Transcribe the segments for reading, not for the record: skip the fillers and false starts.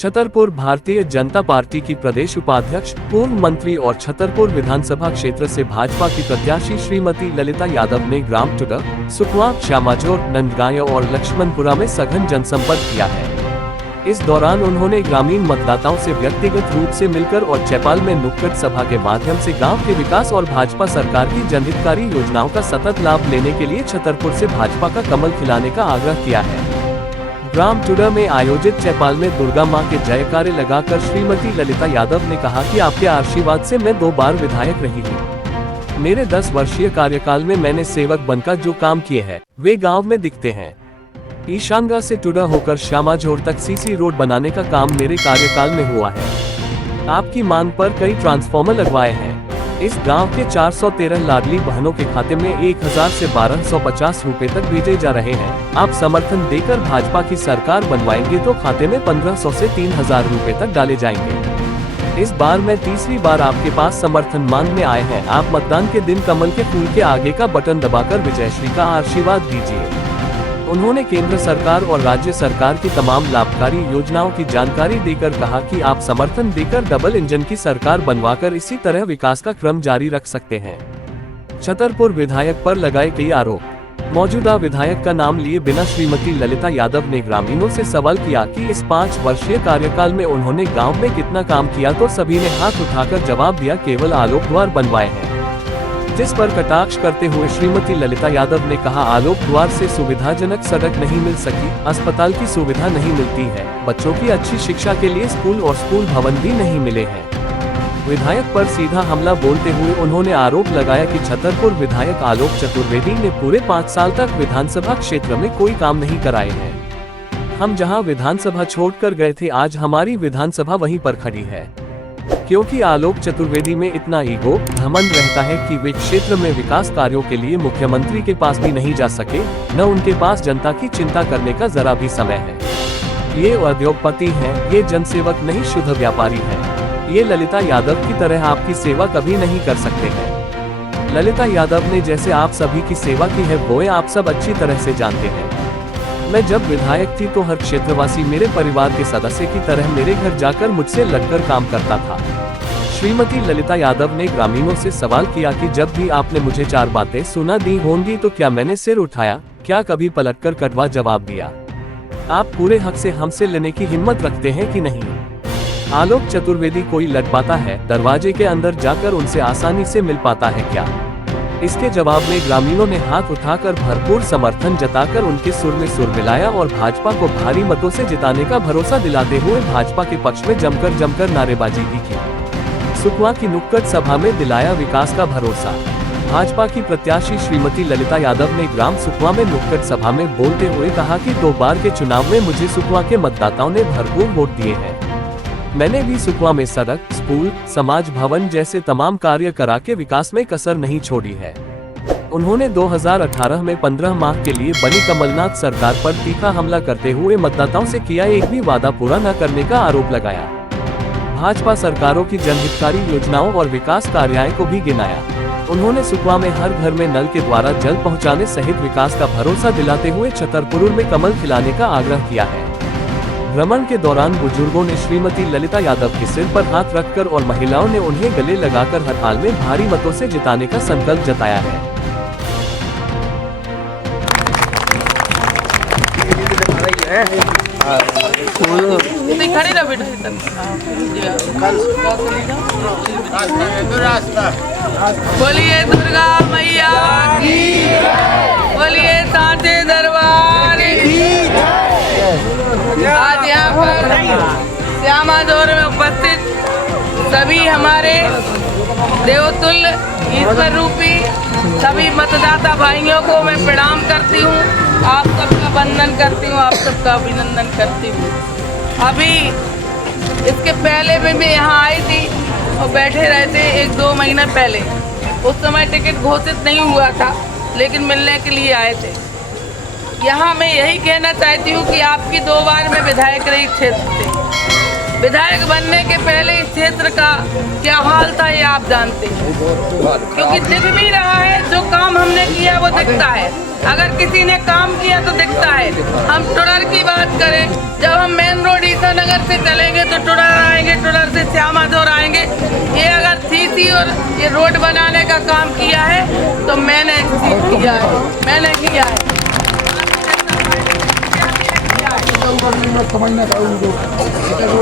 Chhatarpur Bharatiya Janata party की प्रदेश उपाध्यक्ष, पूर्व मंत्री और छतरपुर विधानसभा क्षेत्र से भाजपा की प्रत्याशी श्रीमती ललिता यादव ने ग्राम टुडा, सुखवा, श्यामाजोर, नंदगांव और लक्ष्मणपुरा में सघन जनसंपर्क किया है। इस दौरान उन्होंने ग्रामीण मतदाताओं से व्यक्तिगत रूप से मिलकर और चैपाल में नुक्कड़ सभा के माध्यम से गांव के विकास और भाजपा सरकार की जनहितकारी योजनाओं का सतत लाभ लेने के लिए छतरपुर से भाजपा का कमल खिलाने का आग्रह किया है। ग्राम टुडा में आयोजित चैपाल में दुर्गा मां के जयकारे लगाकर श्रीमती ललिता यादव ने कहा कि आपके आशीर्वाद से मैं 2 बार विधायक रही हूँ। मेरे 10 वर्षीय कार्यकाल में मैंने सेवक बनकर जो काम किए हैं वे गांव में दिखते हैं। ईशानगा से टुडा होकर श्यामाजोर तक सीसी रोड बनाने का काम मेरे कार्यकाल में हुआ है। आपकी मांग पर कई ट्रांसफार्मर लगवाए हैं। इस गांव के 413 लाडली बहनों के खाते में 1000 से 1250 रुपए तक भेजे जा रहे हैं। आप समर्थन देकर भाजपा की सरकार बनवाएंगे तो खाते में 1500 से 3000 रुपए तक डाले जाएंगे। इस बार मैं तीसरी बार आपके पास समर्थन मांगने आए हैं। आप मतदान के दिन कमल के फूल के आगे का बटन दबाकर विजयश्री का आशीर्वाद दीजिए। उन्होंने केंद्र सरकार और राज्य सरकार की तमाम लाभकारी योजनाओं की जानकारी देकर कहा कि आप समर्थन देकर डबल इंजन की सरकार बनवाकर इसी तरह विकास का क्रम जारी रख सकते हैं। छतरपुर विधायक पर लगाए कई आरोप। मौजूदा विधायक का नाम लिए बिना श्रीमती ललिता यादव ने ग्रामीणों से सवाल किया कि इस 5 वर्षीय कार्यकाल में उन्होंने गाँव में कितना काम किया, तो सभी ने हाथ उठाकर जवाब दिया केवल आलोक द्वार बनवाए हैं। जिस पर कटाक्ष करते हुए श्रीमती ललिता यादव ने कहा आलोक द्वार से सुविधाजनक सड़क नहीं मिल सकी, अस्पताल की सुविधा नहीं मिलती है, बच्चों की अच्छी शिक्षा के लिए स्कूल और स्कूल भवन भी नहीं मिले हैं। विधायक पर सीधा हमला बोलते हुए उन्होंने आरोप लगाया कि छतरपुर विधायक आलोक चतुर्वेदी ने पूरे 5 साल तक विधानसभा क्षेत्र में कोई काम नहीं कराए हैं। हम जहां विधानसभा छोड़कर गए थे, आज हमारी विधानसभा वहीं पर खड़ी है। क्योंकि आलोक चतुर्वेदी में इतना ईगो, घमंड रहता है कि वे क्षेत्र में विकास कार्यों के लिए मुख्यमंत्री के पास भी नहीं जा सके, न उनके पास जनता की चिंता करने का जरा भी समय है। ये उद्योगपति हैं, ये जनसेवक नहीं शुद्ध व्यापारी हैं। ये ललिता यादव की तरह आपकी सेवा कभी नहीं कर सकते हैं। ललिता यादव ने जैसे आप सभी की सेवा की है वो आप सब अच्छी तरह से जानते हैं। मैं जब विधायक थी तो हर क्षेत्रवासी मेरे परिवार के सदस्य की तरह मेरे घर जाकर मुझसे लगकर काम करता था। श्रीमती ललिता यादव ने ग्रामीणों से सवाल किया कि जब भी आपने मुझे 4 बातें सुना दी होंगी तो क्या मैंने सिर उठाया, क्या कभी पलटकर कड़वा जवाब दिया? आप पूरे हक से हमसे लेने की हिम्मत रखते हैं कि नहीं? आलोक चतुर्वेदी कोई लड़ पाता है, दरवाजे के अंदर जाकर उनसे आसानी से मिल पाता है क्या? इसके जवाब में ग्रामीणों ने हाथ उठाकर भरपूर समर्थन जताकर उनके सुर में सुर मिलाया और भाजपा को भारी मतों से जिताने का भरोसा दिलाते हुए भाजपा के पक्ष में जमकर नारेबाजी भी की। सुखवा की नुक्कड़ सभा में दिलाया विकास का भरोसा। भाजपा की प्रत्याशी श्रीमती ललिता यादव ने ग्राम सुखवा में नुक्कड़ सभा में बोलते हुए कहा कि 2 बार के चुनाव में मुझे सुखवा के मतदाताओं ने भरपूर वोट दिए हैं। मैंने भी सुखवा में सड़क, स्कूल, समाज भवन जैसे तमाम कार्य करा के विकास में कसर नहीं छोड़ी है। उन्होंने 2018 में 15 माह के लिए बनी कमलनाथ सरकार पर तीखा हमला करते हुए मतदाताओं से किया एक भी वादा पूरा न करने का आरोप लगाया। भाजपा सरकारों की जनहितकारी योजनाओं और विकास कार्यों को भी गिनाया। उन्होंने सुखवा में हर घर में नल के द्वारा जल पहुँचाने सहित विकास का भरोसा दिलाते हुए छतरपुर में कमल खिलाने का आग्रह किया है। भ्रमण के दौरान बुजुर्गों ने श्रीमती ललिता यादव के सिर पर हाथ रखकर और महिलाओं ने उन्हें गले लगाकर हर हाल में भारी मतों से जिताने का संकल्प जताया है। बोलिए दुर्गा मैया की, बोलिए सांचे दरबार की। आज यहाँ पर श्यामाजोर में उपस्थित सभी हमारे देवतुल्य ईश्वर रूपी सभी मतदाता भाइयों को मैं प्रणाम करती हूँ। आप सबका वंदन करती हूँ, आप सबका अभिनंदन करती हूँ। अभी इसके पहले भी मैं यहाँ आई थी और बैठे रहे थे 1-2 महीना पहले। उस समय टिकट घोषित नहीं हुआ था, लेकिन मिलने के लिए आए थे। यहाँ मैं यही कहना चाहती हूँ कि आपकी 2 बार मैं विधायक रही क्षेत्र से। विधायक बनने के पहले इस क्षेत्र का क्या हाल था ये आप जानते हैं, क्योंकि दिख भी रहा है जो काम हमने किया वो दिखता है। अगर किसी ने काम किया तो दिखता है। हम टुडर की बात करें, जब हम मेन रोड ईसानगर नगर से चलेंगे तो टुडर आएंगे, टुडर से श्यामाजोर आएंगे। ये अगर सीसी और ये रोड बनाने का काम किया है तो मैंने किया है, मैंने किया है।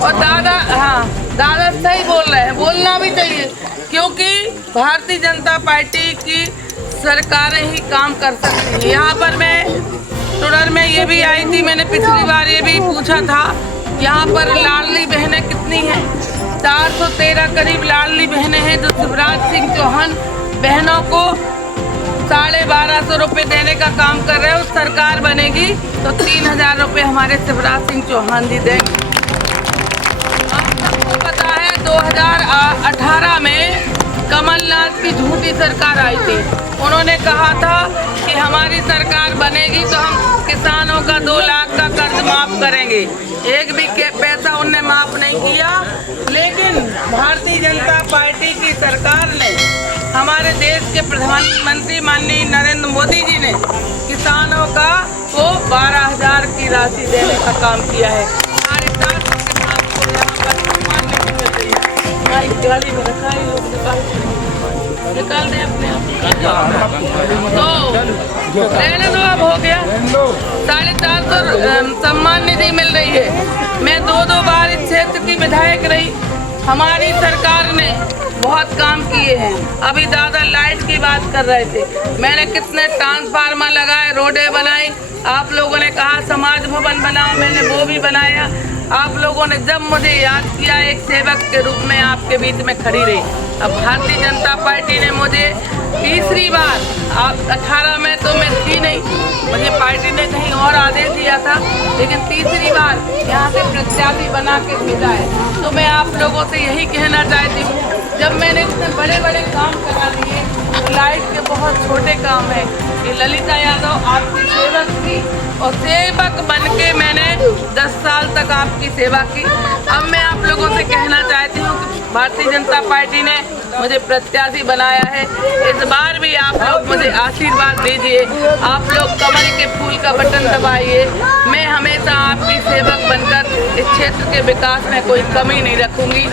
और दादा सही बोल रहे हैं, बोलना भी चाहिए, क्योंकि भारतीय जनता पार्टी की सरकारें ही काम कर सकती है। यहाँ पर मैं टुडर में ये भी आई थी, मैंने पिछली बार ये भी पूछा था यहाँ पर लाडली बहनें कितनी हैं। 413 करीब लाडली बहनें हैं जो शिवराज सिंह चौहान बहनों को 1250 रुपये देने का काम कर रहे हैं। उस सरकार बनेगी तो 3000 रुपये हमारे शिवराज सिंह चौहान जी देंगे। आप सबको पता है 2018 में कमलनाथ की झूठी सरकार आई थी। उन्होंने कहा था कि हमारी सरकार बनेगी तो हम किसानों का 2 लाख का कर्ज माफ करेंगे। एक भी पैसा उनने माफ नहीं किया। लेकिन भारतीय जनता पार्टी की सरकार ने, हमारे देश के प्रधानमंत्री माननीय नरेंद्र मोदी जी ने किसानों का को 12,000 की राशि देने का काम किया है। 4.5 किसान को यहाँ पर सम्मान नहीं मिल रही है। गाड़ी में रखा है, लोग निकाल दें अपने आप। तो रहने दो, अब हो गया। 450 सम्मान निधि मिल रही है। मैं 2 बार इस क्षेत्र की विधायक रही। हमारी सरकार ने बहुत काम किए हैं। अभी दादा लाइट की बात कर रहे थे, मैंने कितने ट्रांसफार्मर लगाए, रोडें बनाई। आप लोगों ने कहा समाज भवन बनाओ, मैंने वो भी बनाया। आप लोगों ने जब मुझे याद किया, एक सेवक के रूप में आपके बीच में खड़ी रही। अब भारतीय जनता पार्टी ने मुझे तीसरी बार, 18 में तो मैं थी नहीं, मुझे पार्टी ने कहीं और आदेश दिया था, लेकिन तीसरी बार यहाँ से प्रत्याशी बना के भेजा है। तो मैं आप लोगों से यही कहना चाहती हूँ, जब मैंने इतने बड़े बड़े काम करा दिए, तो लाइट के बहुत छोटे काम है। कि ललिता यादव आपकी सेवक थी और सेवक बन के मैंने 10 साल तक आपकी सेवा की। अब मैं आप लोगों से कहना चाहती हूँ कि भारतीय जनता पार्टी ने मुझे प्रत्याशी बनाया है। इस बार भी आप लोग मुझे आशीर्वाद दीजिए। आप लोग कमल के फूल का बटन दबाइए। मैं हमेशा आपकी सेवक बनकर इस क्षेत्र के विकास में कोई कमी नहीं रखूंगी।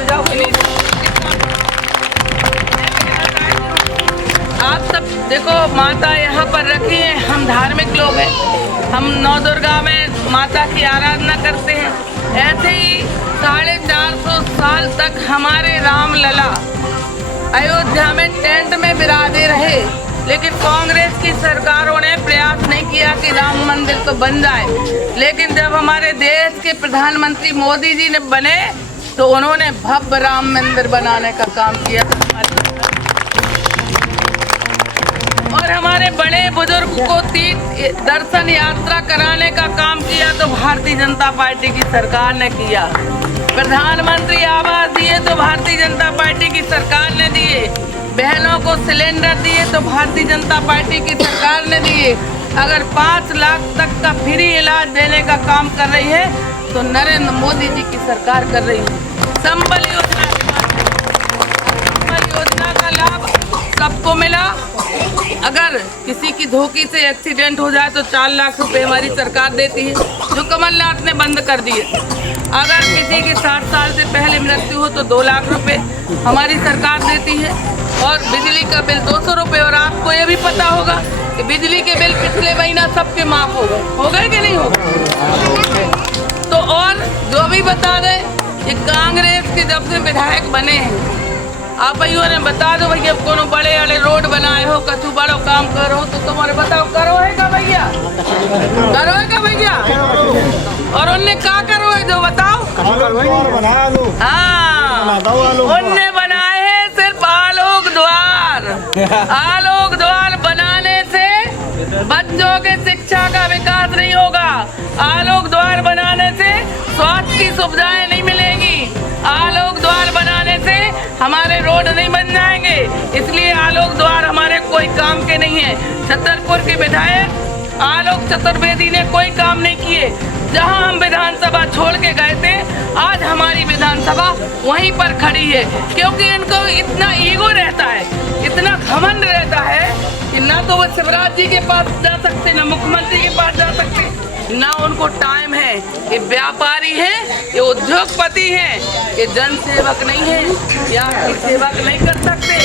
आप सब देखो, माता यहाँ पर रखी है, हम धार्मिक लोग हैं, हम नौ दुर्गा में माता की आराधना करते हैं। ऐसे ही 450 साल तक हमारे राम लला अयोध्या में टेंट में विराजे रहे, लेकिन कांग्रेस की सरकारों ने प्रयास नहीं किया कि राम मंदिर तो बन जाए। लेकिन जब हमारे देश के प्रधानमंत्री मोदी जी ने बने तो उन्होंने भव्य राम मंदिर बनाने का काम किया था। और हमारे बड़े बुजुर्ग को तीर्थ दर्शन यात्रा कराने का काम किया तो भारतीय जनता पार्टी की सरकार ने किया। प्रधानमंत्री आवास दिए तो भारतीय जनता पार्टी की सरकार ने दिए। बहनों को सिलेंडर दिए तो भारतीय जनता पार्टी की सरकार ने दिए। अगर 5 लाख तक का फ्री इलाज देने का काम कर रही है तो नरेंद्र मोदी जी की सरकार कर रही है। संबल योजना का लाभ सबको मिला। अगर किसी की धोखे से एक्सीडेंट हो जाए तो 4 लाख रुपए हमारी सरकार देती है, जो कमलनाथ ने बंद कर दिए। अगर किसी की 60 साल से पहले मृत्यु हो तो 2 लाख रुपए हमारी सरकार देती है। और बिजली का बिल 200 रुपये। और आपको ये भी पता होगा कि बिजली के बिल पिछले महीना सबके माफ हो गए कि नहीं हो गए। तो और जो भी बता दें कि कांग्रेस के जब से विधायक बने हैं, आप भाइयों ने बता दो भैया, कोनो बड़े बड़े रोड बनाए हो, कछु बड़ो काम करो तो तुम्हारे बताओ करो है का भैया, करो है का भैया। और उनने क्या करो है जो बताओ। हाँ, उनने बनाए हैं सिर्फ आलोक द्वार। आलोक द्वार बनाने से बच्चों के शिक्षा का विकास नहीं होगा। आलोक द्वार बनाने से स्वास्थ्य की सुविधाएं नहीं मिलेगी। आलोक द्वार बनाने से हमारे रोड नहीं बन जाएंगे। इसलिए आलोक द्वार हमारे कोई काम के नहीं है। छतरपुर के विधायक आलोक चतुर्वेदी ने कोई काम नहीं किए। जहां हम विधानसभा छोड़ के गए थे, आज हमारी विधानसभा वहीं पर खड़ी है, क्योंकि इनको इतना ईगो रहता है, इतना घमंड रहता है कि ना तो वो शिवराज जी के पास जा सकते, ना मुख्यमंत्री के पास जा सकते। ना उनको टाइम है। ये व्यापारी है, ये उद्योगपति है, ये जन सेवक नहीं है, या सेवा नहीं कर सकते।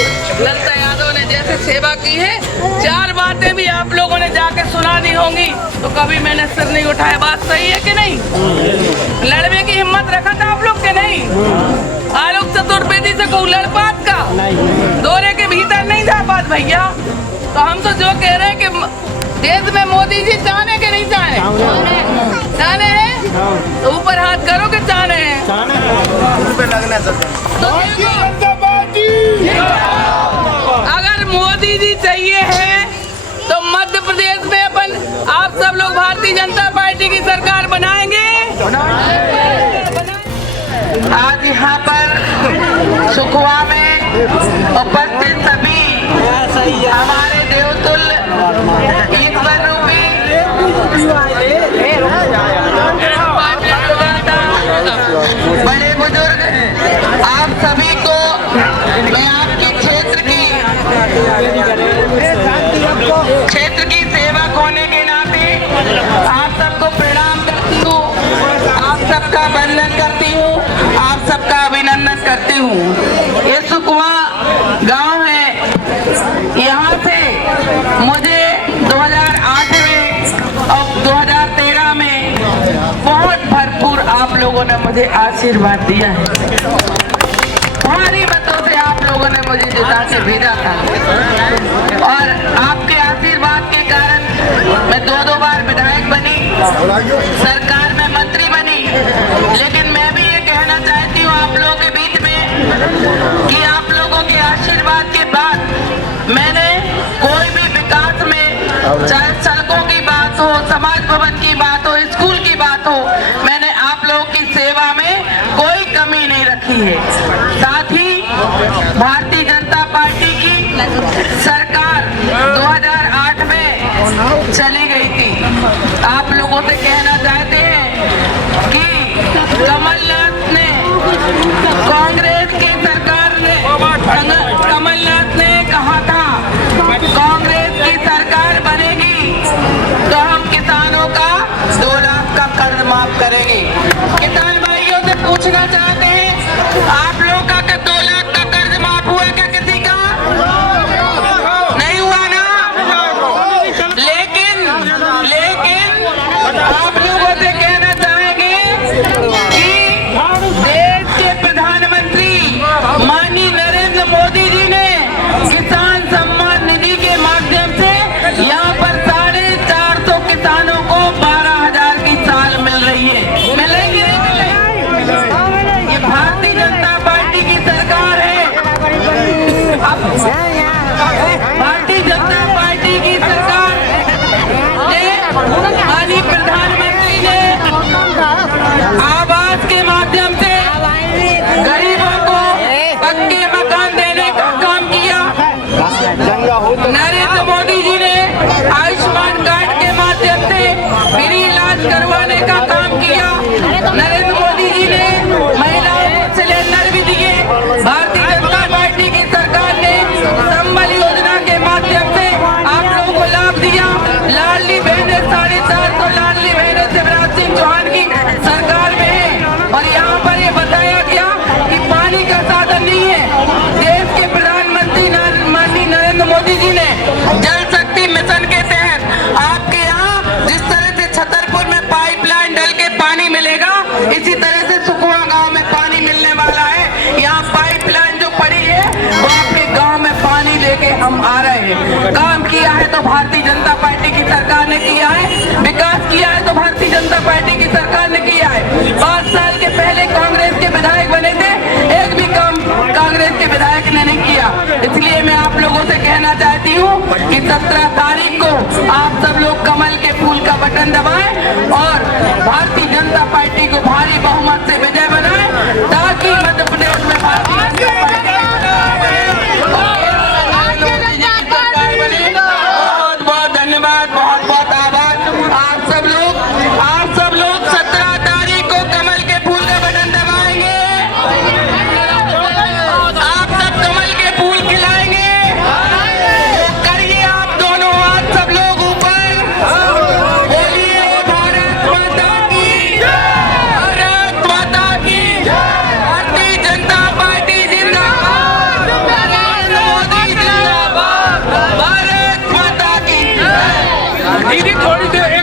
ललिता यादव ने जैसे सेवा की है, 4 बातें भी आप लोगों ने जाके सुना दी होंगी, तो कभी मैंने सिर नहीं उठाया। बात सही है कि नहीं? लड़ने की हिम्मत रखा था आप लोग के नहीं? आलोक चतुर्वेदी से कोई लड़ पात का दौरे के भीतर नहीं जा पात भैया। तो हम तो जो कह रहे हैं कि देश में मोदी जी चाहने के नहीं चाहने? चाहने हैं तो ऊपर हाथ करो कि चाहने हैं। अगर मोदी जी चाहिए है तो मध्य प्रदेश में अपन आप सब लोग भारतीय जनता पार्टी की सरकार बनाएंगे। आज यहाँ पर सुखवा में उपस्थित सभी हमारे देवतुल्य ईश्वर रूपी बड़े बुजुर्ग, आप सभी को मैं आपके क्षेत्र की सेवक होने के नाते आप सबको प्रणाम करती हूँ, आप सबका वंदन करती हूँ, आप सबका अभिनंदन करती हूँ। ये सुखवा गांव है, यहाँ से मुझे 2008 में और 2013 में बहुत भरपूर आप लोगों ने मुझे आशीर्वाद दिया है। भारी मतों से आप लोगों ने मुझे जिता के भेजा था और आपके आशीर्वाद के कारण मैं 2 बार विधायक बनी, सरकार में मंत्री बनी। लेकिन मैं भी ये कहना चाहती हूँ आप लोगों के बीच में कि आप लोगों के आशीर्वाद के बाद मैंने कोई भी विकास में, चाहे सड़कों की बात हो, समाज भवन की बात हो, स्कूल की बात हो, मैंने आप लोगों की सेवा में कोई कमी नहीं रखी है। साथ ही भारतीय जनता पार्टी की सरकार 2008 में चली गई थी। आप लोगों से कहना चाहते हैं कि कमलनाथ ने, कांग्रेस की सरकार ने, कमलनाथ ने कहा था कांग्रेस की सरकार बनेगी तो हम किसानों का 2 लाख का कर्ज माफ करेंगे। किसान भाइयों से पूछना चाहते हैं आप लोगों का 2 लाख का कर्ज माफ हुआ क्या? किसी का नहीं हुआ ना? लेकिन आप लोगों से कहना चाहेंगे कि देश के प्रधानमंत्री माननीय नरेंद्र मोदी जी ने किसान सम्मान निधि के माध्यम से यहाँ पर 450 किसानों को 12,000 की साल मिल रही है। मिलेगी नहीं मिलेगी? ये भारतीय जनता पार्टी की सरकार है। अब भारतीय जनता पार्टी की सरकार ने, माननीय प्रधानमंत्री ने आवास के माध्यम से गरीबों को पक्के मकान देने का काम किया। नरेंद्र मोदी जी ने आयुष्मान कार्ड के माध्यम से फ्री इलाज करवाने का काम किया। नरेंद्र मोदी जी ने महिलाओं को सिलेंडर भी दिए। भारतीय जनता पार्टी की सरकार ने संबल योजना के माध्यम से आप लोगों को लाभ दिया। लाडली बहनें 450 लाडली बहनें शिवराज सिंह चौहान की सरकार में है। और यहाँ पर ये बताया गया कि पानी का साधन नहीं है। देश के प्रधानमंत्री माननीय नरेंद्र मोदी जी ने जल शक्ति मिशन के तहत आपके यहाँ जिस तरह से छतरपुर में पाइपलाइन डल के पानी मिलेगा, इसी तरह से सुखवा गांव में पानी मिलने वाला है। यहाँ पाइपलाइन जो पड़ी है वो आपके गांव में पानी लेके हम आ रहे हैं। काम किया है तो भारतीय जनता पार्टी की सरकार ने किया है, विकास किया है तो भारतीय जनता पार्टी की सरकार ने किया है। 5 साल के पहले कांग्रेस के विधायक बने थे, एक भी काम कांग्रेस के विधायक ने नहीं किया। इसलिए मैं आप लोगों से कहना चाहती हूँ कि 17 तारीख को आप सब लोग कमल के फूल का बटन दबाएं और भारतीय जनता पार्टी को भारी बहुमत से विजय बनाएं, ताकि मध्य प्रदेश में भारतीय जनता पार्टी बहुत बहुत धन्यवाद, बहुत बहुत आभार। आप सब लोग 17 तारीख को कमल के फूल का बटन दबाएंगे। आप सब कमल के फूल खिलाएंगे। तो करिए आप दोनों हाथ सब लोग ऊपर, बोलिए भारत दीदी थोड़ी देर